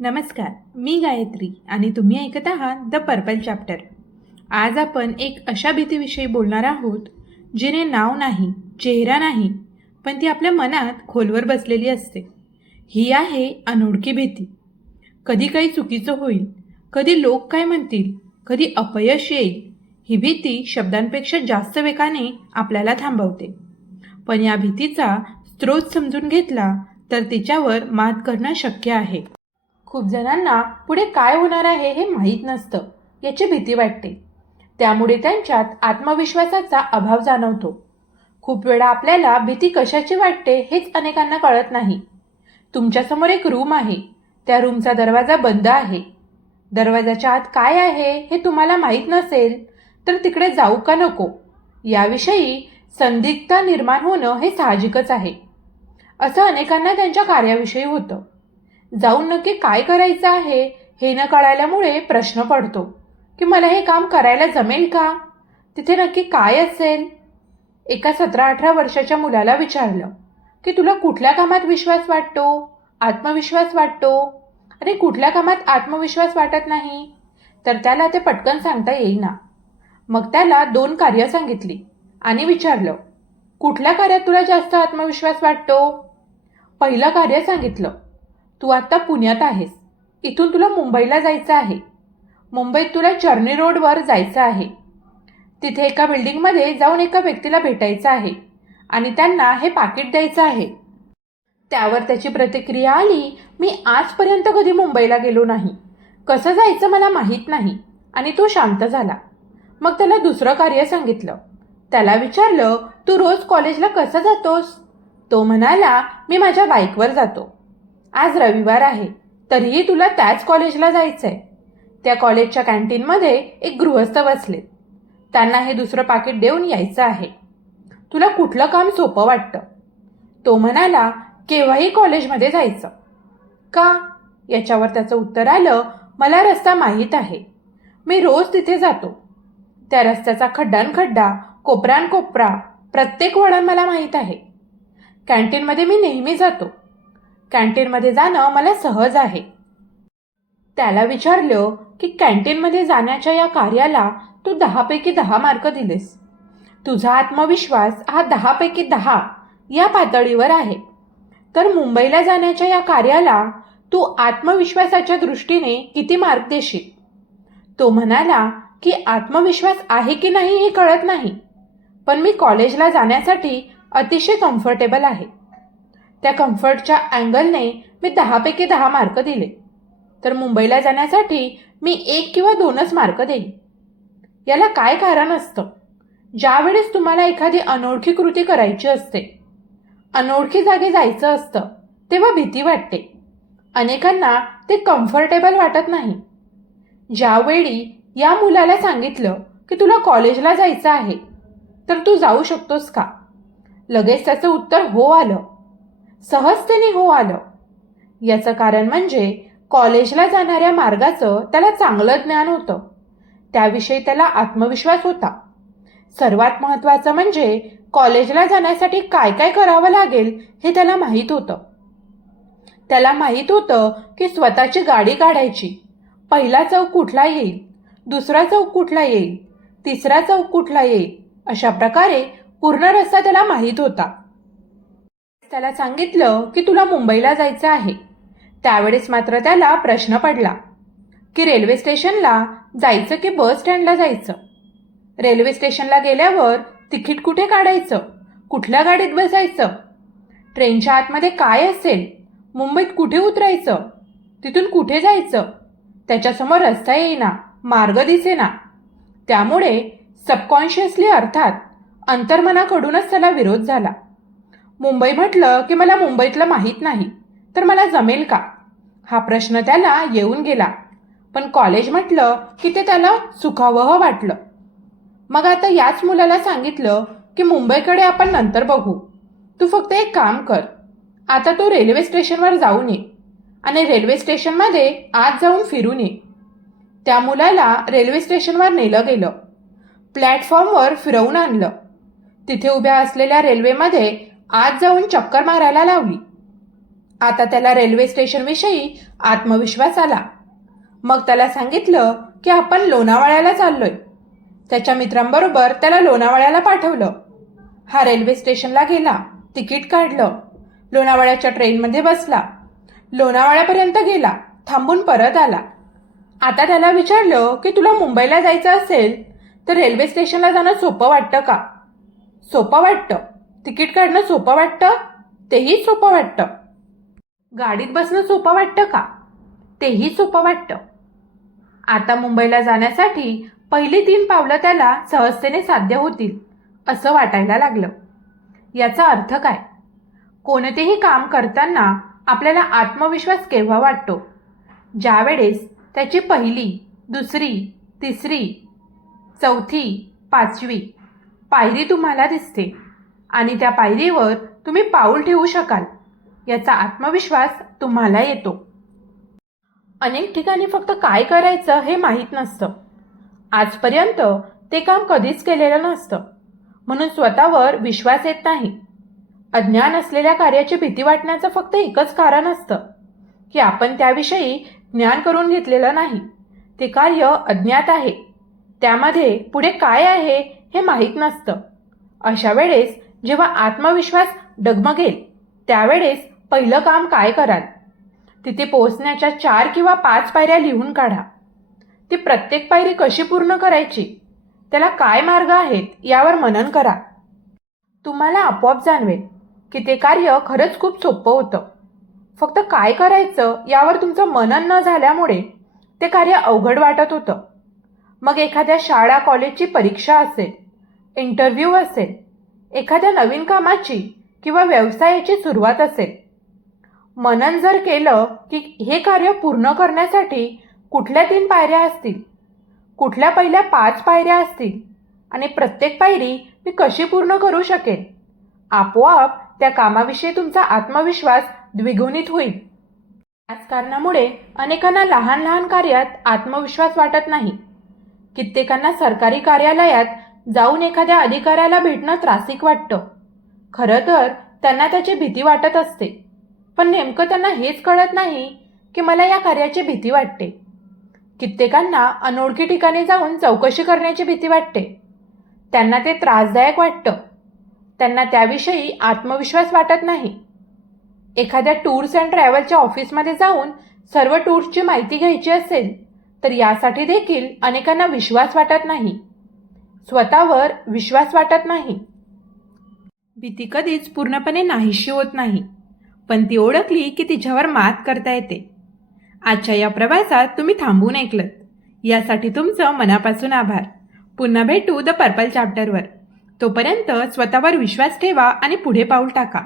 नमस्कार मी गायत्री आणि तुम्ही ऐकत आहात द पर्पल चॅप्टर आज आपण एक अशा भीतीविषयी बोलणार आहोत जिने नाव नाही चेहरा नाही पण ती आपल्या मनात खोलवर बसलेली असते. ही आहे अनोळखी भीती. कधी काही चुकीचं होईल कधी लोक काय म्हणतील कधी अपयश येईल ही भीती शब्दांपेक्षा जास्त वेगाने आपल्याला थांबवते. पण या भीतीचा स्रोत समजून घेतला तर तिच्यावर मात करणं शक्य आहे. खूप जणांना पुढे काय होणार आहे हे माहीत नसतं याची भीती वाटते. त्यामुळे त्यांच्यात आत्मविश्वासाचा अभाव जाणवतो. खूप वेळा आपल्याला भीती कशाची वाटते हेच अनेकांना कळत नाही. तुमच्यासमोर एक रूम आहे त्या रूमचा दरवाजा बंद आहे. दरवाजाच्या आत काय आहे हे तुम्हाला माहीत नसेल तर तिकडे जाऊ का नको? याविषयी संदिग्धता निर्माण होणं हे साहजिकच आहे. असं अनेकांना त्यांच्या कार्याविषयी होतं. जाऊन नक्की काय करायचं आहे हे न कळाल्यामुळे प्रश्न पडतो की मला हे काम करायला जमेल का? तिथे नक्की काय असेल? एका सतरा अठरा वर्षाच्या मुलाला विचारलं की तुला कुठल्या कामात विश्वास वाटतो? आत्मविश्वास वाटतो? आणि कुठल्या कामात आत्मविश्वास वाटत नाही? तर त्याला ते पटकन सांगता येईना. मग त्याला दोन कार्य सांगितली आणि विचारलं कुठल्या कार्यात तुला जास्त आत्मविश्वास वाटतो? पहिलं कार्य सांगितलं तू आत्ता पुण्यात आहेस. इथून तुला मुंबईला जायचं आहे. मुंबईत तुला चर्नी रोडवर जायचं आहे. तिथे एका बिल्डिंगमध्ये जाऊन एका व्यक्तीला भेटायचं आहे आणि त्यांना हे पाकिट द्यायचं आहे. त्यावर त्याची प्रतिक्रिया आली मी आजपर्यंत कधी मुंबईला गेलो नाही. कसं जायचं मला माहीत नाही. आणि तो शांत झाला. मग त्याला दुसरं कार्य सांगितलं. त्याला विचारलं तू रोज कॉलेजला कसं जातोस? तो म्हणाला मी माझ्या बाईकवर जातो. आज रविवार आहे. तरीही तुला त्याच कॉलेजला जायचं आहे त्या कॉलेजच्या कॅन्टीनमध्ये एक गृहस्थ बसले. त्यांना हे दुसरं पाकिट देऊन यायचं आहे. तुला कुठलं काम सोपं वाटतं? तो म्हणाला केव्हाही कॉलेजमध्ये जायचं. का? याच्यावर त्याचं उत्तर आलं मला रस्ता माहीत आहे. मी रोज तिथे जातो. त्या रस्त्याचा खड्डान खड्डा कोपरान कोपरा प्रत्येक वळण मला माहीत आहे. कॅन्टीनमध्ये मी नेहमी जातो. कॅन्टीनमध्ये जाणं मला सहज आहे. त्याला विचारलं की कॅन्टीनमध्ये जाण्याच्या या कार्याला तू दहापैकी दहा मार्क दिलेस. तुझा आत्मविश्वास हा दहापैकी दहा या पातळीवर आहे. तर मुंबईला जाण्याच्या या कार्याला तू आत्मविश्वासाच्या दृष्टीने किती मार्क देशील? तो म्हणाला की आत्मविश्वास आहे की नाही हे कळत नाही. पण मी कॉलेजला जाण्यासाठी अतिशय कम्फर्टेबल आहे. त्या कम्फर्टच्या अँगलने मी दहापैकी दहा मार्क दिले. तर मुंबईला जाण्यासाठी मी एक किंवा दोनच मार्क देईन. याला काय कारण असतं? ज्यावेळेस तुम्हाला एखादी अनोळखी कृती करायची असते अनोळखी जागे जायचं असतं तेव्हा भीती वाटते. अनेकांना ते कम्फर्टेबल वाटत नाही. ज्यावेळी या मुलाला सांगितलं की तुला कॉलेजला जायचं आहे तर तू जाऊ शकतोस का? लगेच त्याचं उत्तर हो आलं. सहजतेने हो आलं. याचं कारण म्हणजे कॉलेजला जाणाऱ्या मार्गाचं त्याला चांगलं ज्ञान होतं. त्याविषयी त्याला आत्मविश्वास होता. सर्वात महत्त्वाचं म्हणजे कॉलेजला जाण्यासाठी काय काय करावं लागेल हे त्याला माहीत होतं. त्याला माहीत होतं की स्वतःची गाडी काढायची. पहिला चौक कुठला येईल? दुसरा चौक कुठला येईल? तिसरा चौक कुठला येईल? अशा प्रकारे पूर्ण रस्ता त्याला माहीत होता. त्याला सांगितलं की तुला मुंबईला जायचं आहे. त्यावेळेस मात्र त्याला प्रश्न पडला. की रेल्वे स्टेशनला जायचं की बस स्टँडला जायचं? रेल्वे स्टेशनला गेल्यावर तिकीट कुठे काढायचं? कुठल्या गाडीत बसायचं? ट्रेनच्या आतमध्ये काय असेल? मुंबईत कुठे उतरायचं? तिथून कुठे जायचं? त्याच्यासमोर रस्ता येईना मार्ग दिसेना. त्यामुळे सबकॉन्शियसली अर्थात अंतर्मनाकडूनच त्याला विरोध झाला. मुंबई म्हटलं की मला मुंबईतलं माहीत नाही तर मला जमेल का? हा प्रश्न त्याला येऊन गेला. पण कॉलेज म्हटलं की ते त्याला सुखावह वाटलं. मग आता याच मुलाला सांगितलं की मुंबईकडे आपण नंतर बघू. तू फक्त एक काम कर आता तू रेल्वे स्टेशनवर जाऊन ये आणि रेल्वे स्टेशनमध्ये आत जाऊन फिरून ये. त्या मुलाला रेल्वे स्टेशनवर नेलं गेलं. प्लॅटफॉर्मवर फिरवून आणलं. तिथे उभ्या असलेल्या रेल्वेमध्ये आत जाऊन चक्कर मारायला लावली. आता त्याला रेल्वे स्टेशनविषयी आत्मविश्वास आला. मग त्याला सांगितलं की आपण लोणावळ्याला चाललोय. त्याच्या मित्रांबरोबर त्याला लोणावळ्याला पाठवलं. हा रेल्वे स्टेशनला गेला तिकीट काढलं. लोणावळ्याच्या ट्रेनमध्ये बसला. लोणावळ्यापर्यंत गेला थांबून परत आला. आता त्याला विचारलं की तुला मुंबईला जायचं असेल तर रेल्वे स्टेशनला जाणं सोपं वाटतं का? सोपं वाटतं. तिकीट काढणं सोपं वाटतं? तेही सोपं वाटतं. गाडीत बसणं सोपं वाटतं का? तेही सोपं वाटतं. आता मुंबईला जाण्यासाठी पहिली तीन पावलं त्याला सहजतेने साध्य होतील असं वाटायला लागलं. याचा अर्थ काय? कोणतेही काम करताना आपल्याला आत्मविश्वास केव्हा वाटतो? ज्यावेळेस त्याची पहिली दुसरी तिसरी चौथी पाचवी पायरी तुम्हाला दिसते. आणि त्या पायरीवर तुम्ही पाऊल ठेवू शकाल. याचा आत्मविश्वास तुम्हाला येतो. अनेक ठिकाणी फक्त काय करायचं हे माहीत नसतं. आजपर्यंत ते काम कधीच केलेलं नसतं. म्हणून स्वतःवर विश्वास येत नाही. अज्ञान असलेल्या कार्याची भीती वाटण्याचं फक्त एकच कारण असतं की आपण त्याविषयी ज्ञान करून घेतलेलं नाही. ते कार्य अज्ञात आहे. त्यामध्ये पुढे काय आहे हे माहीत नसतं. अशा वेळेस जेव्हा आत्मविश्वास डगमगेल त्यावेळेस पहिलं काम काय कराल? तिथे पोहोचण्याच्या चार किंवा पाच पायऱ्या लिहून काढा. ती प्रत्येक पायरी कशी पूर्ण करायची? त्याला काय मार्ग आहेत यावर मनन करा. तुम्हाला आपोआप जाणवेल की ते कार्य खरंच खूप सोपं होतं. फक्त काय करायचं यावर तुमचं मनन न झाल्यामुळे ते कार्य अवघड वाटत होतं. मग एखाद्या शाळा कॉलेजची परीक्षा असेल इंटरव्ह्यू असेल एखाद्या नवीन कामाची किंवा व्यवसायाची सुरुवात असेल. मनन जर केलं की हे कार्य पूर्ण करण्यासाठी कुठल्या तीन पायऱ्या असतील? कुठल्या पहिल्या पाच पायऱ्या असतील? आणि प्रत्येक पायरी मी कशी पूर्ण करू शकेन? आपोआप त्या कामाविषयी तुमचा आत्मविश्वास द्विगुणित होईल. याच कारणामुळे अनेकांना लहान लहान कार्यात आत्मविश्वास वाटत नाही. कित्येकांना सरकारी कार्यालयात जाऊन एखाद्या अधिकाऱ्याला भेटणं त्रासिक वाटतं. खरं तर त्यांना त्याची भीती वाटत असते. पण नेमकं त्यांना हेच कळत नाही की मला या कार्याची भीती वाटते. कित्येकांना अनोळखी ठिकाणी जाऊन चौकशी करण्याची भीती वाटते. त्यांना ते त्रासदायक वाटतं. त्यांना त्याविषयी आत्मविश्वास वाटत नाही. एखाद्या टूर्स अँड ट्रॅव्हलच्या ऑफिसमध्ये जाऊन सर्व टूर्सची माहिती घ्यायची असेल तर यासाठी देखील अनेकांना विश्वास वाटत नाही. स्वतःवर विश्वास वाटत नाही. भीती कधीच पूर्णपणे नाहीशी होत नाही पण ती ओळखली की तिच्यावर मात करता येते. आजच्या या प्रवासात तुम्ही थांबून ऐकलं यासाठी तुमचं मनापासून आभार. पुन्हा भेटू द पर्पल चॅप्टरवर तोपर्यंत स्वतःवर विश्वास ठेवा आणि पुढे पाऊल टाका.